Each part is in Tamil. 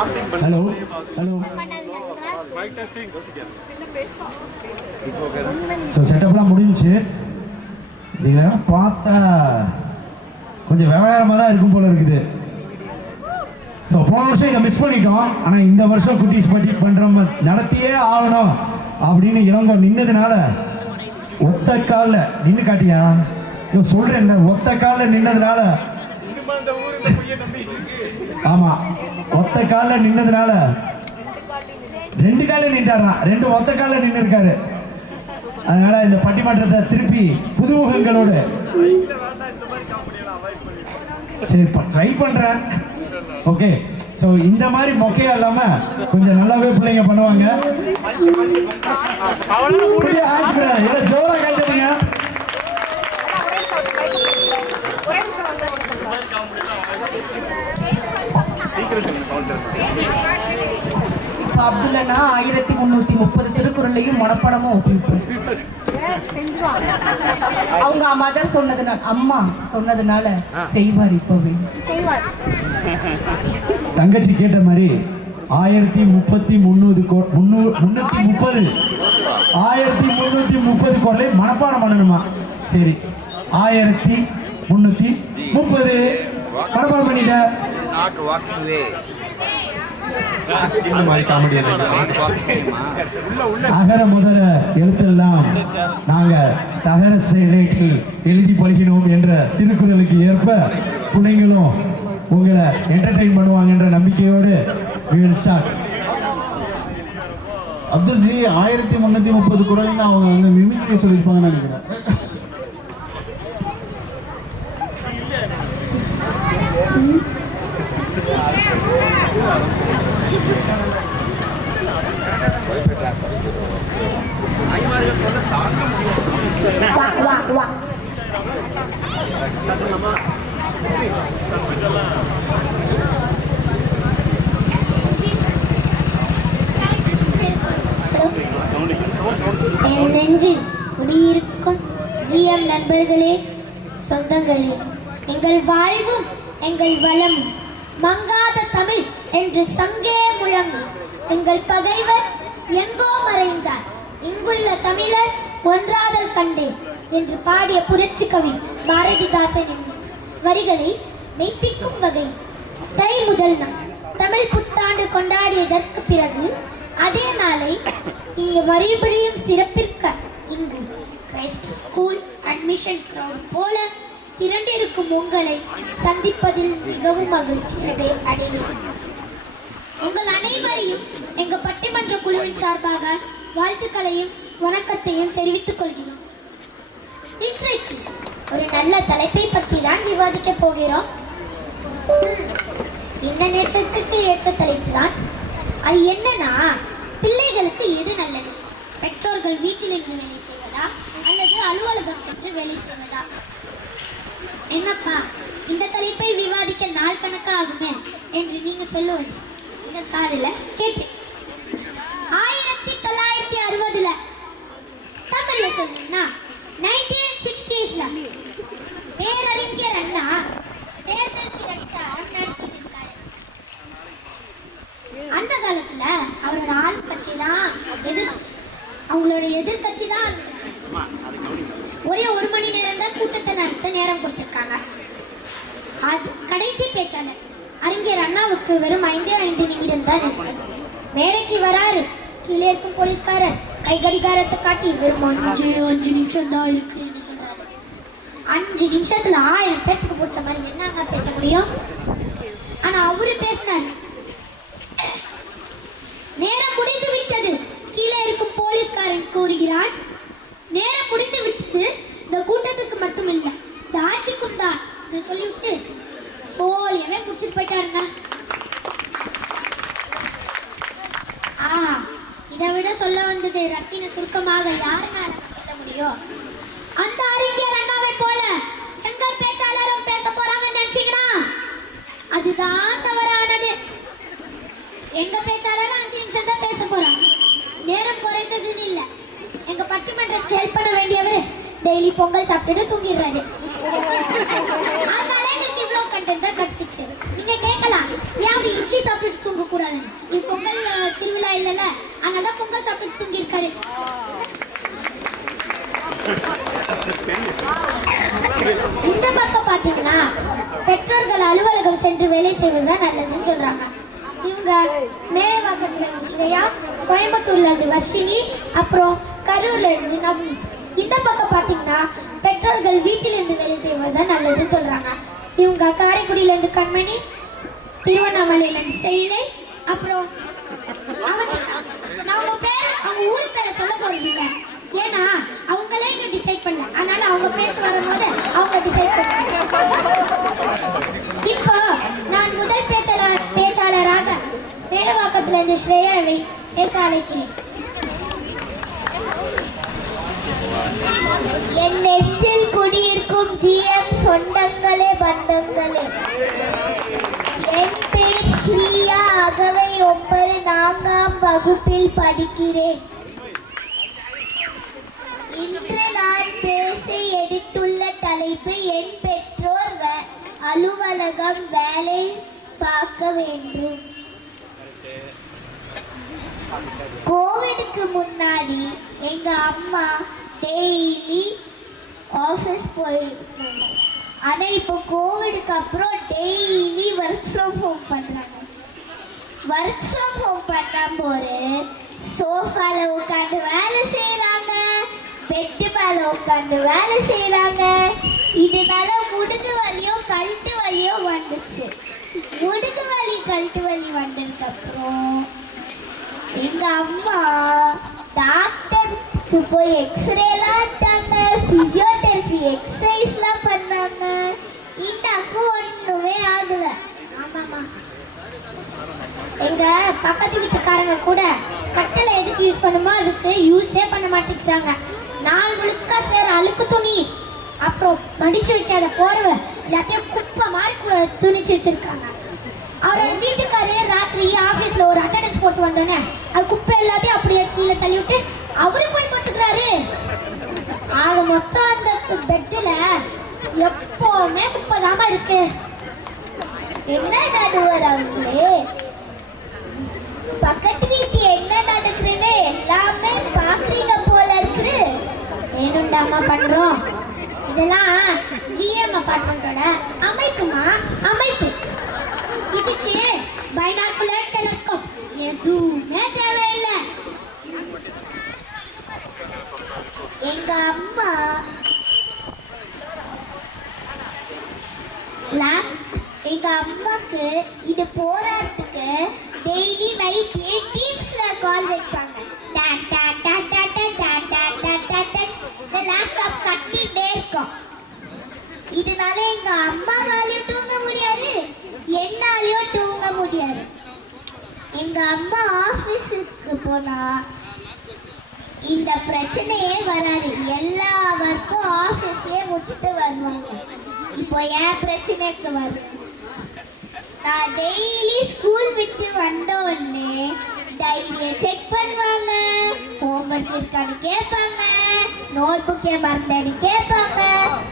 Hello hello. ஸோ செட்டப்லாம் முடிஞ்சிச்சு. இதெல்லாம் பார்த்தா கொஞ்சம் விவகாரமாக தான் இருக்கும் போல இருக்குது. ஸோ போன வருஷம் இதை மிஸ் பண்ணிட்டோம். ஆனால் இந்த வருஷம் குட்டீஸ் பட்டி பண்ணுற நடத்தியே ஆகணும் அப்படின்னு இளங்கோ நின்னதுனால ஒத்த காலில் நின்று காட்டியா சொல்கிறேன்ல, ஒத்த காலில் நின்னதுனால, ஆமாம் ஒத்த காலில் நின்னதுனால 2 காலில் நின்றாரா, 2 ஒத்த காலில் நின்று இருக்காரு. அதனால இந்த பட்டிமன்றத்தை திருப்பி புதுமுகங்களோடு சரி ட்ரை பண்றேன். ஓகே, ஸோ இந்த மாதிரி மொக்கையா இல்லாம கொஞ்சம் நல்லாவே பிள்ளைங்க பண்ணுவாங்க. ஜோரா கேட்டுங்க. இப்போ அப்துல்லனா 1330 திருக்குறளையும் மனப்பாடமும் ஒப்பிப்போம். அவங்க மதர் சொன்னதுனால, அம்மா சொன்னதுனால செய்வார். இப்பவே தங்கச்சி கேட்ட மாதிரி 1330 குரலை மனப்பாடம் பண்ணணுமா? சரி 1330 மனப்பாடம் பண்ணிட்ட. அகர முதல எழுத்தெல்லாம் நாங்க தகர செயலில் எழுதி பழகினோம் என்ற திருக்குறளுக்கு ஏற்ப பிள்ளைங்களும் உங்களை என்டர்டெயின் பண்ணுவாங்க என்ற நம்பிக்கையோடு we will start. அப்துல்ஜி 1330 குரல்னு அவங்க வந்து மிமிக்ரி சொல்லியிருப்பாங்கன்னு நினைக்கிறேன். என் நெஞ்சில் குடியிருக்கும் ஜிஎம் நண்பர்களே, சொந்தங்களே, எங்கள் வாழ்வும் எங்கள் வளமும் மங்காத தமிழ் என்று சங்கே முழங்கு. எங்கள் பகைவர் எங்கோ மறைந்தார், இங்குள்ள தமிழர் ஒன்றாதல் கண்டேன் என்று பாடிய புரட்சி கவி பாரதிதாசனின் வரிகளை மெய்ப்பிக்கும் வகை தை முதல் நாள் தமிழ் புத்தாண்டு கொண்டாடியதற்கு பிறகு அதே நாளை இங்கு மறுபடியும் சிறப்பிற்க இங்கு கிரைஸ்ட் ஸ்கூல் அட்மிஷன் கிரவுட் போல திரண்டிருக்கும் உங்களை சந்திப்பதில் மிகவும் மகிழ்ச்சி அடைகிறேன். உங்கள் அனைவரையும் எங்க பட்டிமன்ற குழுவின் சார்பாக வாழ்த்துக்களையும் வணக்கத்தையும் தெரிவித்துக் கொள்கிறோம். இன்றைக்கு ஒரு நல்ல தலைப்பை பற்றி தான் விவாதிக்க போகிறோம். இந்த நேற்றத்துக்கு ஏற்ற தலைப்பு தான். அது என்னன்னா, பிள்ளைகளுக்கு எது நல்லது? பெற்றோர்கள் வீட்டிலிருந்து வேலை செய்வதா அல்லது அலுவலகம் சென்று வேலை செய்வதா? என்னப்பா, இந்த தலைப்பை விவாதிக்க நாள் கணக்கா ஆகுமே என்று நீங்க சொல்லுவது இந்த காதுல கேட்டுச்சு. 1960 தமிழ்ல சொல்லணும்னா 1960s பேரறிஞர் அண்ணா தேர்தல் பிரச்சாரம் நடத்திட்டு இருக்காரு. அந்த காலத்துல அவரோட ஆள் கட்சி தான் அவங்களோட எதிர்கட்சி தான் ஆளுங்கட்சி. ஒரே 1 மணி நேரம் தான் கூட்டத்தை நடத்த நேரம் கொடுத்திருக்காங்க. அது கடைசி பேச்சாளர் அறிஞர் அண்ணாவுக்கு வெறும் 5 நிமிடம் தான் இருக்கு. மேடைக்கு வராரு, கீழே இருக்கும் போலீஸ்காரர் கை கடிகாரத்தை காட்டி வெறும் 5 நிமிஷம் தான் இருக்கு என்று சொல்றாரு. 5 நிமிஷத்துல 1000 பேருக்கு பிடிச்ச மாதிரி என்னங்க பேச முடியும்? ஆனா அவரு பேசினார். நேரம் முடிந்து விட்டது, கீழே இருக்கும் போலீஸ்காரன் கூறுகிறான். நேரம் முடிந்து விட்டது, இந்த கூட்டத்துக்கு மட்டும் இல்லை, இந்த ஆட்சிக்கும் தான் சொல்லிவிட்டு சோழியவே முடிச்சுட்டு போயிட்டாருங்க. இதை விட சொல்ல வந்தது ரத்தின சுருக்கமாக யாருனால சொல்ல முடியும்? அந்த அறிஞர் அண்ணாவை போல எங்கள் பேச்சாளரும் பேச போறாங்கன்னு நினைச்சீங்கன்னா அதுதான் தவறானது. எங்க பேச்சாளரும் 5 நிமிஷம் தான் பேச போறாங்க. நேரம் குறைந்ததுன்னு இல்லை. எங்க பட்டிமன்றத்துக்கு ஹெல்ப் பண்ண வேண்டியவர் டெய்லி பொங்கல் சாப்பிட்டுட்டு தூங்கிடுறாரு. அதனால எனக்கு இவ்வளவு கண்டென்ட் தான் கிடைச்சிச்சு. நீங்க கேட்கலாம், ஏன் அப்படி இட்லி சாப்பிட்டுட்டு தூங்க கூடாது? சொல்றாங்க. இவங்க மேலவாக்கத்துல இருந்து ஸ்ரேயா, கோயம்புத்தூர்ல இருந்து வர்ஷினி, அப்புறம் கரூர்ல இருந்து நவீத். இந்த பக்கம் பாத்தீங்கன்னா பெற்றோர்கள் வீட்டிலிருந்து வேலை செய்வதுதான் நல்லதுன்னு சொல்றாங்க. இவங்க காரைக்குடியில இருந்து கண்மணி, திருவண்ணாமலையில இருந்து செயலை, அப்புறம் அவங்க பேர் அவங்க ஊர் பேரை சொல்ல போறது இல்லை. ஏன்னா அவங்களே இன்னும் டிசைட் பண்ணல. அதனால அவங்க பேச்சு வரும்போது அவங்க டிசைட் பண்ணாங்க. இப்போ நான் முதல் பேச்சாளராக மேலவாக்கத்துல இருந்து ஸ்ரேயாவை பேச அழைக்கிறேன். என் நெஞ்சில் குடியிருக்கும் ஜிஎம் சொந்தங்களே பந்தங்களே, என் பேர் ஸ்ரீயா. அகவை 9ஆம் வகுப்பில் படிக்கிறேன். இன்று நான் பேச எடுத்துள்ள தலைப்பு என் பெற்றோர் அலுவலகம் வேலை பார்க்க வேண்டும். கோவிடுக்கு முன்னாடி எங்க அம்மா டெய்லி ஆஃபீஸ் போயிருந்தாங்க. ஆனா இப்போ கோவிடுக்கு அப்புறம் டெய்லி ஒர்க் ஃப்ரம் ஹோம் பண்றாங்க. ஒர்க் ஃப்ரம் ஹோம் பண்ணும்போது சோஃபால உட்காந்து வேலை செய்யறாங்க, பெட்டு மேல உட்காந்து வேலை செய்யறாங்க. இதனால முதுகு வலியோ கழுத்து வலியோ வந்துச்சு. முதுகு வலி கழுத்து வலி வந்ததுக்கு அப்புறம் எங்க அம்மா டாக்டருக்கு போய் எக்ஸ்ரேலாம் எடுத்தாங்க, பிசியோதெரபி எக்ஸசைஸ்லாம் பண்ணாங்க. இந்தாக்கு ஒன்றுமே ஆகல. ஆமாம்மா, எங்க பக்கத்து வீட்டுக்காரங்க கூட கட்டளை எதுக்கு யூஸ் பண்ணுமோ அதுக்கு யூஸே பண்ண மாட்டேங்கிறாங்க. நாள் முழுக்க சேர அழுக்கு துணி, அப்புறம் மடிச்சு வைக்காத போர்வை எல்லாத்தையும் குப்பை மாதிரி துணிச்சு வச்சிருக்காங்க. அவரோட வீட்டுக்காரே ராத்திரி ஆஃபீஸில் ஒரு அட்டெண்டன்ஸ் போட்டு வந்தோன்னே அது குப்பை எல்லாத்தையும் அப்படியே கீழே தள்ளி விட்டு அவரு போய் பட்டுக்கிறாரு. ஆக மொத்தம் அந்த பெட்டில் எப்போவுமே குப்பை தாமா இருக்கு. என்ன நடுவர் அவங்களே, பக்கத்து வீட்டு என்ன நடக்குதுன்னு எல்லாமே பாக்குறீங்க போல இருக்கு. ஏனுண்டாமா பண்றோம். இதெல்லாம் ஜிஎம் அபார்ட்மெண்டோட அமைப்பு. இதுக்கு பைனாக்குலர் டெலிஸ்கோப் எதுவுமே தேவையில்லை. எங்க அம்மா எங்க அம்மாக்கு இது போராட்டத்துக்கு டெய்லி நைட் டீம்ஸ்ல கால் வைப்பாங்க. லேப்டாப் கட்டிட்டே இருக்கும். இதனால எங்க அம்மாவாலையும் தூங்க முடியாது, என்னாலையும் தூங்க முடியாது. எங்க அம்மா ஆபீஸுக்கு போனா இந்த பிரச்சனையே வராது. எல்லா ஒர்க்கும் ஆஃபீஸ்லேயே முடிச்சுட்டு வருவாங்க. இப்போ என் பிரச்சனைக்கு வருது. நான் டெய்லி ஸ்கூல் விட்டு வந்த உடனே டைரியை செக் பண்ணுவாங்க, ஹோம்ஒர்க் இருக்கான்னு கேட்பாங்க, நோட் புக்கை மறந்தான்னு கேட்பாங்க,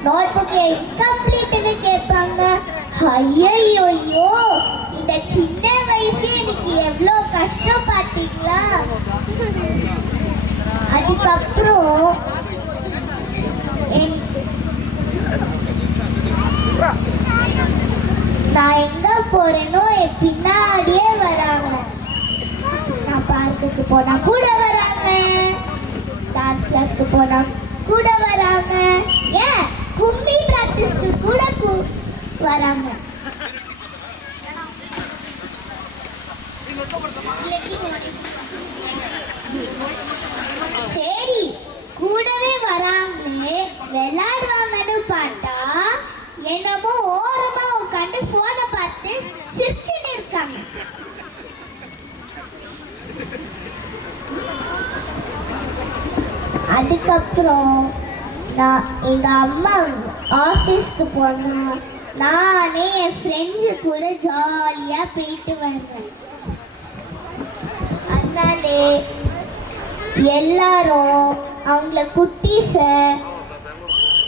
நோட் புக்கை இன்கம்ப்ளீட்னு கேட்பாங்க. ஐயோ, இந்த சின்ன வயசு எனக்கு எவ்வளோ கஷ்டம் பார்த்தீங்களா. அதுக்கப்புறம் நான் எங்க போறேனோ என் பின்னாடியே வராங்க. நான் பார்க்குக்கு போனா கூட வராங்க, டான்ஸ் கிளாஸ்க்கு போனா கூட வராங்க, ஏன் கும்மி பிராக்டிஸ்க்கு கூட வராங்க. சரி, கூடவே வராங்களே விளையாடுவாங்கன்னு பார்த்தா என்னமோ ஓரமா உட்காந்து போனை பார்த்து சிரிச்சுன்னு இருக்காங்க. அதுக்கப்புறம் நான் எங்க அம்மா ஆஃபீஸ்க்கு போனா நானே என் ஃப்ரெண்ட்ஸு கூட ஜாலியா போயிட்டு வருவேன். அதனாலே எல்லாரும் அவங்கள குட்டீஸை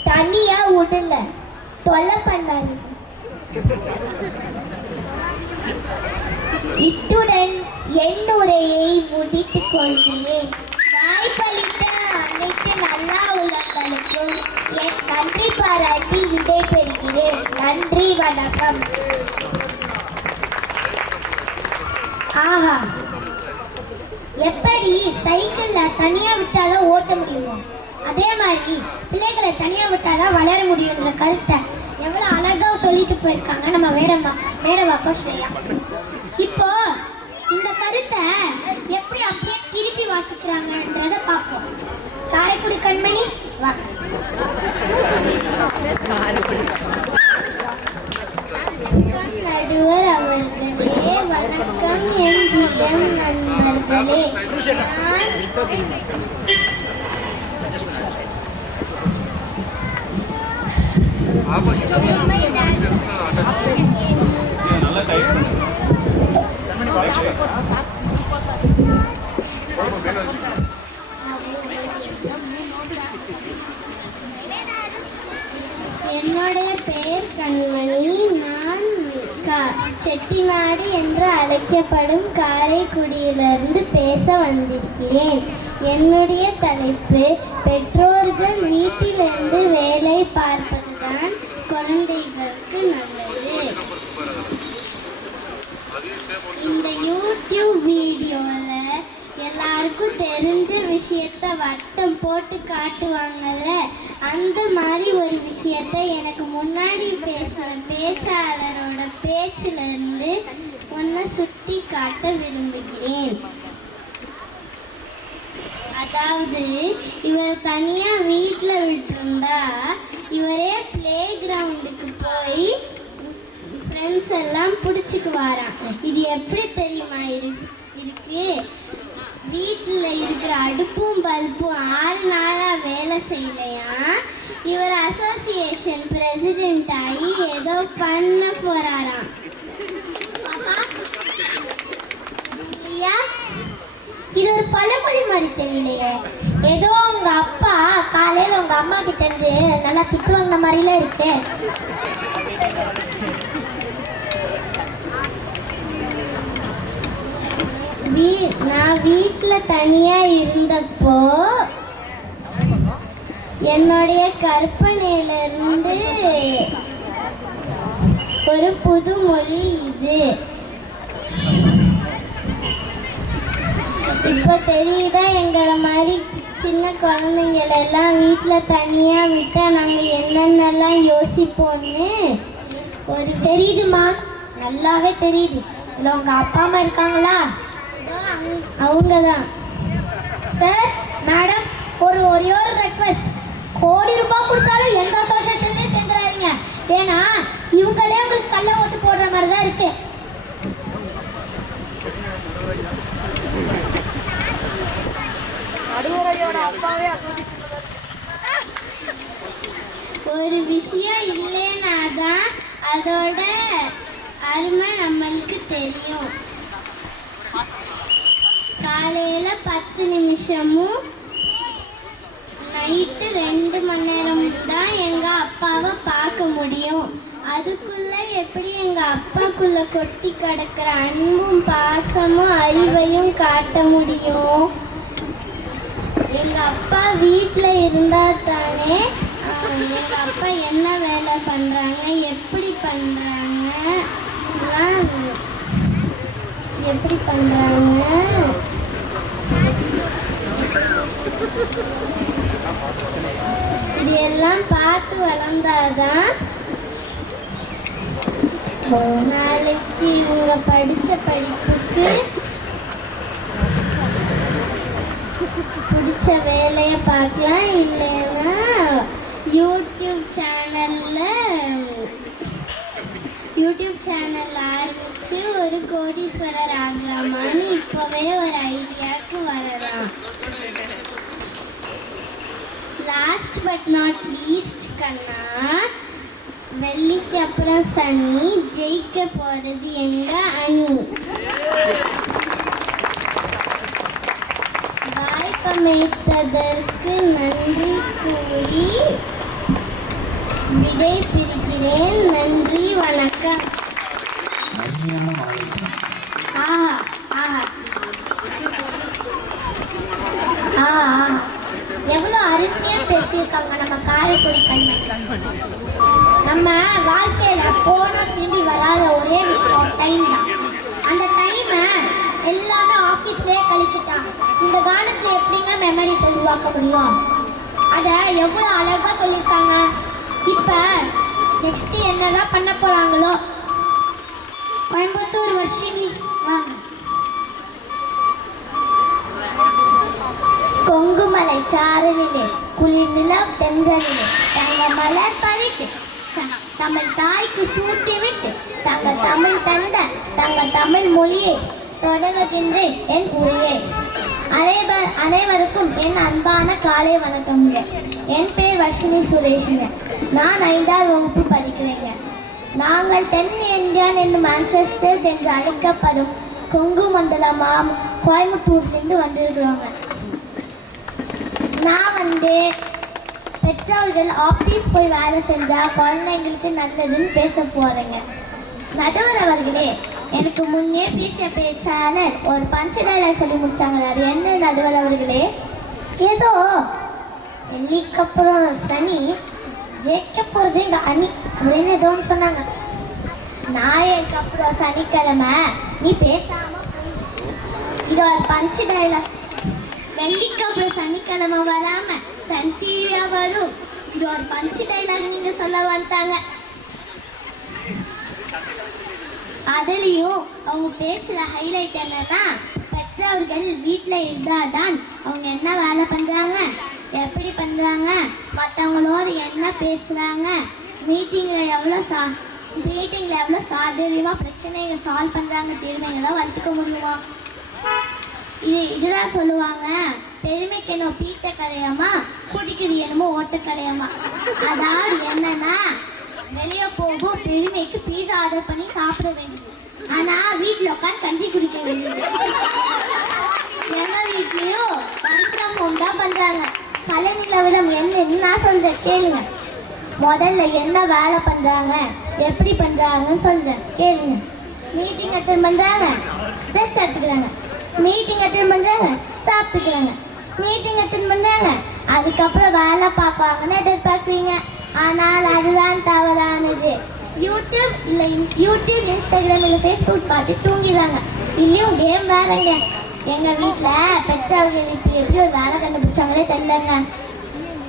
தனியா விடுங்க, தொல்லை பண்ணாங்க. இத்துடன் என் உரையை முடித்துக் கொள்கிறேன். வாய்ப்பளித்த அனைத்து நல்லா உள்ளங்களுக்கும் என் நன்றி பாராட்டி விடை பெறுகிறேன். நன்றி, வணக்கம். ஆஹா, எப்படி சைக்கிள்ல தனியா விட்டாதான் ஓட்ட முடியுமோ அதே மாதிரி பிள்ளைகளை தனியா விட்டாதான் வளர முடியும்ன்ற கருத்தை எவ்வளவு அழகா சொல்லிட்டு போயிருக்காங்க நம்ம மேடவாக்கம் ஸ்ரேயா. இப்போ இந்த கருத்தை எப்படி அப்படியே திருப்பி வாசிக்கிறாங்கன்றத பார்ப்போம். காரைக்குடி கண்மணி வா. நடுவர் அவர்களே, வணக்கம் என் நண்பர்களே. என்னுடைய பெயர் கண்மணி. நான் செட்டிநாடு என்று அழைக்கப்படும் காரைக்குடியிலிருந்து பேச வந்திருக்கிறேன். என்னுடைய தலைப்பு, பெற்றோர்கள் வீட்டிலிருந்து வேலை பார்ப்பதுதான் குழந்தைகளுக்கு நல்லது. இந்த யூடியூப் வீடியோவில் எல்லாருக்கும் தெரிஞ்ச விஷயத்த வட்டம் போட்டு காட்டுவாங்கல்ல, அந்த மாதிரி ஒரு விஷயத்த எனக்கு முன்னாடி பேசுகிற பேச்சாளரோட பேச்சிலிருந்து ஒன்று சுட்டி காட்ட விரும்புகிறேன். அதாவது, இவர் தனியாக வீட்டில் விட்டுருந்தா இவரே பிளே கிரவுண்டுக்கு போய் ஃப்ரெண்ட்ஸ் எல்லாம் பிடிச்சிக்குவாராம். இது எப்படி தெரியுமா இருக்கு? வீட்டில் இருக்கிற அடுப்பும் பல்பும் 6 நாளாக வேலை செய்யலையா, இவர் அசோசியேஷன் பிரசிடென்ட் ஆகி ஏதோ பண்ண போறாராம். இது ஒரு பழமொழி மாதிரி தெரியலையே. ஏதோ உங்க அப்பா காலையில் உங்க அம்மா கிட்ட இருந்து நல்லா திட்டு வாங்கின மாதிரில இருக்கு. நான் வீட்டில் தனியாக இருந்தப்போ என்னுடைய கற்பனையிலிருந்து ஒரு புது மொழி இது. இப்போ தெரியுதா, எங்களை மாதிரி சின்ன குழந்தைங்களெல்லாம் வீட்டில் தனியாக விட்டால் நாங்கள் என்னென்னலாம் யோசிப்போன்னு ஒரு தெரியுதுமா, நல்லாவே தெரியுது. இல்லை உங்கள் அப்பா அம்மா இருக்காங்களா? அவங்க தான். சார், மேடம், ஒரே ஒரு ரெக்வெஸ்ட். கோடி ரூபாய் கொடுத்தாலும் எந்த அசோசியேஷன்லையும் சேர்ந்துடாதீங்க. ஏன்னா இவங்களே உங்களுக்கு கள்ள ஓட்டு போடுற மாதிரி தான் இருக்கு. ஒரு விஷயம் இல்லைன்னா தான் அதோட அருமை நம்மளுக்கு தெரியும். காலையில் 10 நிமிஷமும் நைட்டு 2 மணி நேரம் தான் எங்கள் அப்பாவை பார்க்க முடியும். அதுக்குள்ளே எப்படி எங்கள் அப்பாக்குள்ளே கொட்டி கிடக்கிற அன்பும் பாசமும் அறிவையும் காட்ட முடியும்? எங்கள் அப்பா வீட்டில் இருந்தால் தானே எங்கள் அப்பா என்ன வேலை பண்ணுறாங்க, எப்படி பண்ணுறாங்க, இது எல்லாம் பார்த்து வளர்ந்தாதான் நாளைக்கு இவங்க படித்த படிப்புக்கு பிடிச்ச வேலையை பார்க்கலாம். இல்லைன்னா யூடியூப் சேனல் ஆரம்பித்து ஒரு கோடீஸ்வரர் ஆகலாமான்னு இப்போவே ஒரு ஐடியாவுக்கு வரலாம். லாஸ்ட் பட் நாட் லீஸ்ட் கண்ணா, வெள்ளிக்கு அப்புறம் சனி, ஜெயிக்க போகிறது எங்க அணி. வாய்ப்பமைத்ததற்கு நன்றி கூறி விடை பெறுகிறேன். நன்றி, வணக்கம். ஆஹா ஆஹா ஆஹா, எவ்வளோ அருமையாக பேசியிருக்காங்க நம்ம காரைக்குடி கண்மணி. நம்ம வாழ்க்கையில் போனால் திரும்பி வராத ஒரே விஷயம் டைம் தான். அந்த டைமை ஆஃபீஸ்லேயே கழிச்சுட்டாங்க. இந்த காலத்தில் எப்படிங்க மெமரிஸ் உருவாக்க முடியும்? அதை எவ்வளோ அழகாக சொல்லியிருக்காங்க. இப்போ நெக்ஸ்ட் என்னதான் பண்ண போகிறாங்களோ. கோயம்புத்தூர் வர்ஷினி வாங்க. கொங்குமலை சாரலிலே குளிர் நிலம் தென்றலிலே தங்க மலர் பறித்து தமிழ் தாய்க்கு சூட்டி விட்டு தங்கள் தமிழ் தந்த தங்கள் தமிழ் மொழியை தொடங்குகின்றேன் என் உரையை. அனைவருக்கும் என் அன்பான காலை வணக்கம்ங்க. என் பேர் வர்ஷினி சுரேஷுங்க. நான் 5ஆம் வகுப்பு படிக்கிறேங்க. நாங்கள் தென் இந்தியன் என்று மான்செஸ்டர் என்று அழைக்கப்படும் கொங்கு மண்டலமாம் கோயம்புத்தூர்லேருந்து வந்திருக்கிறோங்க. நான் பெற்றோர்கள் ஆஃபீஸ் போய் வேலை செஞ்சால் குழந்தைங்களுக்கு நல்லதுன்னு பேச போகிறேங்க. நடுவர் அவர்களே, எனக்கு முன்னே பேசிய பேச்சாளர் ஒரு பஞ்ச டைலாக் சொல்லி முடிச்சாங்க. அது என்ன நடுவர் அவர்களே? ஏதோ வெள்ளிக்கப்புறம் சனி ஜெயிக்க போகிறது எங்கள் அணி அப்படின்னு ஏதோன்னு சொன்னாங்க. நாயக்கு அப்புறம் சனிக்கிழமை நீ பேசாம இது ஒரு பஞ்ச டைலாக். வெள்ளிக்கு அப்புறம் சனிக்கிழமை வராம சன் டிவியா வரும். இது ஒரு பஞ்சு டைலாக் நீங்க சொல்ல வந்துட்டாங்க. அதுலேயும் அவங்க பேச்சுல ஹைலைட் என்னன்னா, பெற்றோர்கள் வீட்டில் இருந்தாதான் அவங்க என்ன வேலை பண்றாங்க, எப்படி பண்றாங்க, மற்றவங்களோடு என்ன பேசுறாங்க, மீட்டிங்கில் எவ்வளோ சாதுரியமா பிரச்சனைகளை சால்வ் பண்றாங்க, தீர்மைகளை வளர்த்துக்க முடியுமா? இதுதான் சொல்லுவாங்க, பெருமைக்கு என்னமோ பீட்ட கலையாமா, குடிக்கிறது என்னமோ ஓட்ட கலையாமா. அதாவது என்னன்னா, வெளியே போகும் பெருமைக்கு பீஸா ஆர்டர் பண்ணி சாப்பிட வேண்டியது, ஆனா வீட்டில் உட்காந்து கஞ்சி குடிக்க வேண்டியது. எங்க வீட்லயும் ஒர்க் ஹோம் தான் பண்றாங்க. கலை நிலவரம் என்னன்னு நான் சொல்றேன் கேளுங்க. முதல்ல என்ன வேலை பண்றாங்க, எப்படி பண்றாங்கன்னு சொல்றேன் கேளுங்க. மீட்டிங் அட்டெண்ட் பண்றாங்க, ரெஸ்ட் எடுத்துக்கிறாங்க. மீட்டிங் அட்டெண்ட் பண்றாங்க, சாப்பிட்டுக்கிறாங்க. மீட்டிங் அட்டெண்ட் பண்றாங்க, அதுக்கப்புறம் வேலை பார்ப்பாங்கன்னு எதிர்பார்க்குறீங்க. ஆனால் அதுதான் தவறானது. யூடியூப் இன்ஸ்டாகிராம் இல்லை ஃபேஸ்புக் பார்த்து தூங்கிடுறாங்க. இல்லையும் கேம் வேலைங்க. எங்கள் வீட்டில் பெற்றவர்கள் இப்படி எப்படி ஒரு வேலை கண்டுபிடிச்சாங்களே தெரியலங்க.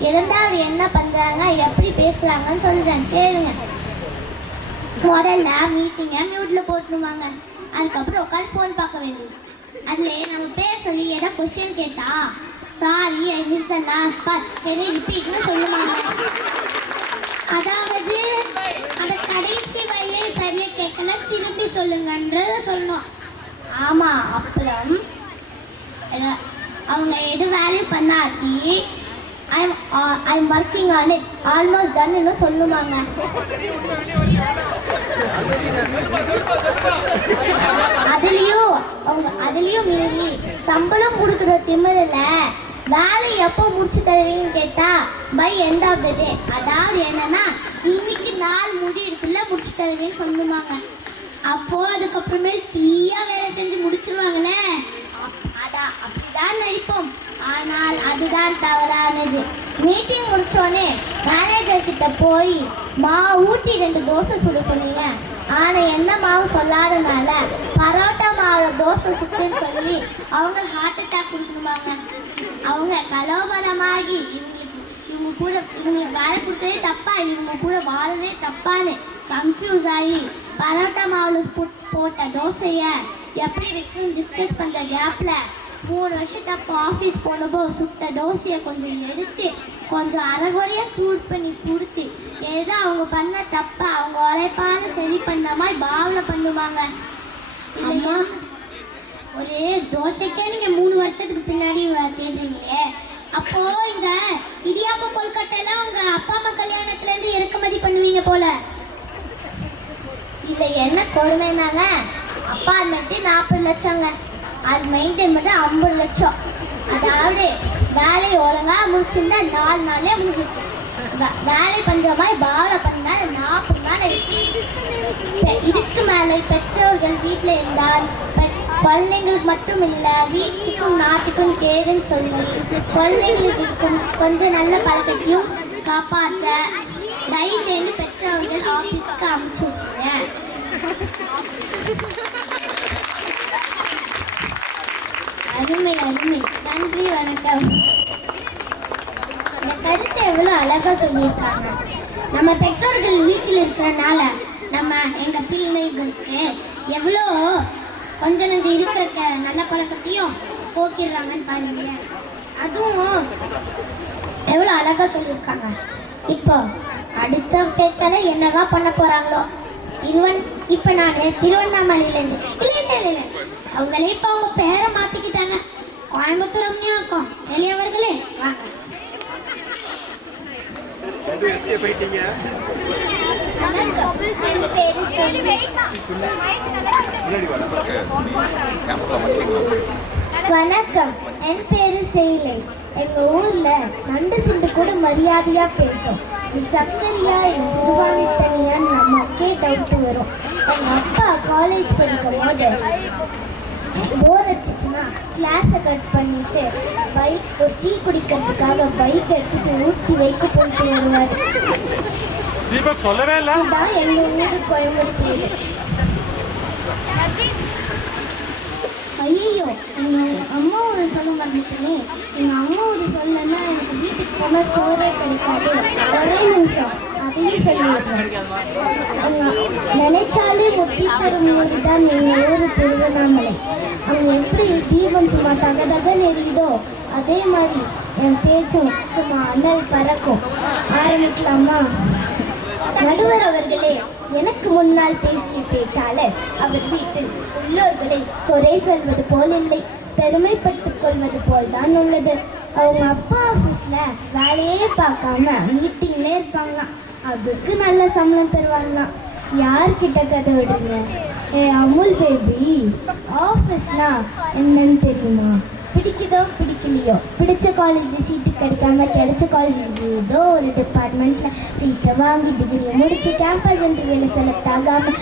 இருந்தால் என்ன பண்ணுறாங்க, எப்படி பேசுகிறாங்கன்னு சொல்கிறேன் கேளுங்க. முதல்ல மீட்டிங்கை மியூட்டில் போட்டுருவாங்க. அதுக்கப்புறம் உட்காந்து ஃபோன் பார்க்க வேண்டியது. அதில் நம்ம பேர் சொல்லி ஏதாவது கொஸ்டின் கேட்டால், sorry I miss the last part, can you ரிப்பீட்னு சொல்லுவாங்க. அதாவது அந்த கடைசி வழியை சரியா கேட்கல, திருப்பி சொல்லுங்கன்றத சொல்லணும். ஆமாம், அப்புறம் அவங்க எது வேல்யூ பண்ணாட்டி I'm working on it, almost டன்னு சொல்லுவாங்க. அதுலேயும் மீறி சம்பளம் கொடுக்குற திமிரில் வேலை எப்போ முடிச்சு தருவீங்கன்னு கேட்டால் பை எண்ட் ஆஃப் த டே, அதாவது என்னன்னா இன்னைக்கு நாள் முடி இருக்குல்ல முடிச்சு தருவீங்கன்னு சொல்லுவாங்க. அப்போ அதுக்கப்புறமேல் தீயா வேலை செஞ்சு முடிச்சிருவாங்களே. அப்படிதான் நடிப்போம், ஆனால் அதுதான் தவறானது. மீட்டிங் முடிச்சோடனே மேனேஜர் கிட்ட போய் மாவு ஊற்றி 2 தோசை சுட சொன்னீங்க, ஆனால் என்ன மாவு சொல்லாதனால பரோட்டா மாவோட தோசை சுட்டுன்னு சொல்லி அவங்க ஹார்ட் அட்டாக் கொடுக்கணுமாங்க. அவங்க கலோபரமாகி இவங்களுக்கு வேலை கொடுத்ததே தப்பா, இவங்க கூட வாழதே தப்பான்னு கன்ஃபியூஸ் ஆகி பரோட்டா மாவில் போட்ட தோசையை எப்படி வைக்கணும்னு டிஸ்கஸ் பண்ணுற கேப்பில் 3 வருஷத்தப்போ ஆஃபீஸ் போனப்போ சுட்ட தோசையை கொஞ்சம் எடுத்து கொஞ்சம் அரைகுறையாக சூட் பண்ணி கொடுத்து ஏதோ அவங்க பண்ண தப்பா அவங்க உழைப்பால சரி பண்ண மாதிரி பாவனை பண்ணுவாங்க. அம்மா, ஒரு தோசைக்கே நீங்க 3 வருஷத்துக்கு பின்னாடி தேடுறீங்களே, அப்போ இந்த இடியாப்ப கொல்கட்டையெல்லாம் உங்க அப்பா அம்மா கல்யாணத்துல இருந்து இறக்குமதி பண்ணுவீங்க போல. இல்லை என்ன கொடுமைனாங்க, அப்பார்ட்மெண்ட்டு 40 லட்சங்க, அது மெயின்டைன் பண்ண 50 லட்சம். அதாவது வேலையை ஒழுங்காக முடிச்சிருந்தா 4 நாளே முடிச்சிருக்கு. வேலை பண்ணுற மாதிரி பாவனை பண்ணால் 40 நாள் ஆயிடுச்சு. இதுக்கு மேலே பெற்றோர்கள் வீட்டில் இருந்தால் குழந்தைங்களுக்கு மட்டும் இல்லை வீட்டுக்கும் நாட்டுக்கும் கேடுன்னு சொல்லி குழந்தைங்களுக்கு கொஞ்சம் நல்ல பழக்கத்தையும் காப்பாற்ற தயவு செய்து பெற்றோர்கள் ஆஃபீஸ்க்கு அனுப்பிச்சு விட்டுருங்க. அருமை அருமை. நன்றி, வணக்கம். இந்த கருத்தை எவ்வளோ அழகா சொல்லியிருக்காங்க. நம்ம பெற்றோர்கள் வீட்டில் இருக்கிறனால நம்ம எங்க பிள்ளைகளுக்கு எவ்வளோ கொஞ்சம் நஞ்சம் இருக்கிற நல்ல பழக்கத்தையும் போக்கிடுறாங்கன்னு பாருங்களேன். அதுவும் எவ்வளோ அழகா சொல்லியிருக்காங்க. இப்போ அடுத்த பேச்சால என்னதான் பண்ண போறாங்களோ. இப்போ நான் திருவண்ணாமலையிலேருந்து இல்லை அவங்களே இப்போ அவங்க பேரை மாற்றிக்கிட்டாங்க. கோயம்புத்தூர் அம்மையாக்கும் சரி அவர்களே வாங்க. வணக்கம், என் பேரு சேலை. எங்க ஊர்ல நண்டு சிண்டு கூட மரியாதையா பேசும். இது சக்கரியா இது சிறுவாணி தனியான்னு நமக்கே டவுட் வரும். எங்க அப்பா காலேஜ் படிக்கும் போது போர் அடிச்சுன்னா கிளாஸை கட் பண்ணிட்டு ஒரு டீ குடிக்கிறதுக்காக பைக் எடுத்துட்டு ஊட்டி வைக்க போயிட்டு வருவார். இதுதான் எங்க ஊரு கோயம்புத்தூர். ஐயோ, எங்கள் அம்மா ஒரு சொல்ல மாட்டேனே. எங்கள் அம்மா ஒரு சொல்லன்னா எனக்கு வீட்டுக்கு போனால் சோறே கிடைக்காது. ஒரே நிமிஷம் அதையும் சொல்லிடுறேன். நினைச்சாலே முத்தி தரும் போது தான் எங்கள் ஊர் திருவண்ணாமலை. அவங்க எப்படி தீபம் சும்மா தகதகன்னு எரியுதோ அதே மாதிரி என் பேச்சும் சும்மா அனல் பறக்கும். ஆரம்பிக்கலாமா? நடுவர் அவர்களே, எனக்கு முன்னால் பேசிய பேச்சாளர் அவர் வீட்டில் உள்ளோர்களை குறை சொல்வது போல் இல்லை, பெருமைப்பட்டுக் கொள்வது போல் தான் உள்ளது. அவங்க அப்பா ஆஃபீஸில் வேலையே பார்க்காம மீட்டிங்லே இருப்பாங்களாம். அதுக்கு நல்ல சம்பளம் தருவாங்களாம். யார்கிட்ட கதை விடுங்க? அமுல் பேபி, ஆஃபீஸ்னா என்னன்னு தெரியுமா? பிடிக்குதோ பிடிக்கலையோ, பிடிச்ச காலேஜில் சீட்டு கிடைக்காம கிடைச்ச காலேஜ் ஏதோ ஒரு டிபார்ட்மெண்ட்டில் சீட்டை வாங்கி டிகிரியை முடிச்சு கேம்பஸ் இன்டர்வியூவில் செலக்ட் ஆகாமல்